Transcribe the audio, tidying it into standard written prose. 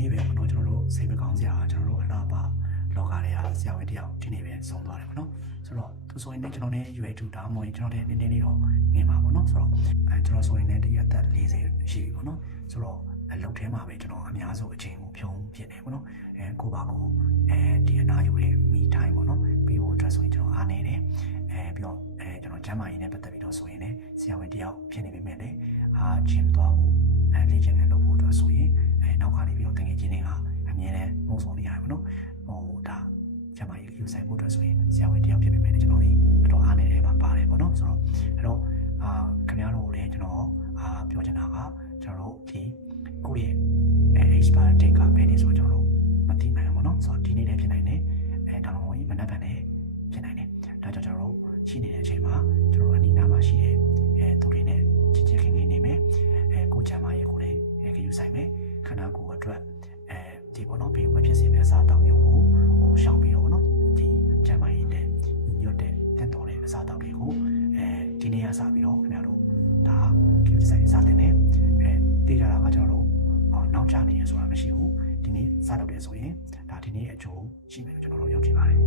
နေ့ပဲပေါ့နော်ကျွန်တော်တို့စိတ်မကောင်းစရာကျွန်တော်တို့အလားပါလောကတွေကဆရာဝန်တယောက်ဒီနေ့ပဲဆုံးသွားတယ်ပေါ့နော်ဆိုတော့သူဆိုရင်လည်းကျွန်တော်နဲ့ရွယ်တူတာမဟုတ်ရင်ကျွန်တော်တဲ့နည်းနည်းလေးတော့ငင်ပါပေါ့နော်ဆိုတော့ကျွန်တော်ဆိုရင်လည်းဒီအသက်40ရှိပြီပေါ့နော်ဆိုတော့အလုပ်ထဲမှာပဲကျွန်တော်အများဆုံးအချိန်ကိုဖြုံးဖြစ်နေပေါ့နော်ကိုပါကိုဒီအနာယူတဲ့မိတိုင်းပေါ့နော်ပြီးဖို့အတွက်ဆိုရင်ကျွန်တော်အားနေတယ်ပြီးတော့ကျွန်တော်ကျမ်းမာရေးနဲ့ပတ်သက်ပြီးတော့ဆိုရင်လည်းဆရာဝန်တယောက်ဖြစ်နေပေမဲ့လည်းဂျင်သွားဖို့လေ့ကျင့်ခန်းလုပ်ဖို့အတွက်ဆိုရင်နောက်ကနေပြီးတော့တကယ်ချင်းတွေကအမြဲတမ်းနှိုးဆော်နေရတယ်ပေါ့နော်ဒါကျမ်းမာရေးယူဆိုင်ဖို့အတွက်ဆိုရင်ဆရာဝန်တယောက်ဖြစ်ပေမဲ့လည်းကျွန်တော်ဒီတော်အားနေတဲ့မှာပါတယ်ပေါ့နော်ဆိုတော့အဲ့တော့ခင်ဗျားတို့လည်းကျွန်တော်ပြောချင်တာကကျွန်တော်တို့ဒီကိုယ့်ရဲ့expire date ကဘယ်နည်းဆိုကျွန်တော်တို့မသိနိုင်ဘူးပေါ့နော်ဆိုတော့ဒီနေ့လည်းဖြစ်နိုင်တယ်ဒါမှမဟုတ်မနက်ဖြန်လည်းဖြစ်နိုင်တယ်ဒါကြောင့်ကျွန်တော်တို့ရှိနေတဲ့အချိန်မှာကျွန်တော်တို့အနီးနားမှာရှိတဲ့သူတွေနဲ့ချစ်ချစ်ခင်ခင်နေမယ်ကိုချမ်းမာရေးကိုလည်းဂရုစိုက်မယ်ခန္ဓာကိုယ်အတွက်ဒီပေါ့နော်ဘေးဝက်ဖြစ်စေမယ့်အစားအသောက်မျိုးကိုရှောင်ပြီးတော့ပေါ့နော်ဒီချမ်းမာရေးနဲ့ညွတ်တဲ့တက်တော်တဲ့အစားအသောက်တွေကိုဒီနေ့ကစပြီးတော့ခင်ဗျားတို့ဒါဂရုစိုက်စားတင်တယ်တေးကြတာကကျွန်တော်တို့နောက်ကျနေရဆိုတာမရှိဘူးဒီနေ့စတော့တယ်ဆိုရင်ဒါဒီနေ့အကျိုးရှိမယ်လို့ကျွန်တော်တို့ယုံကြည်ပါတယ်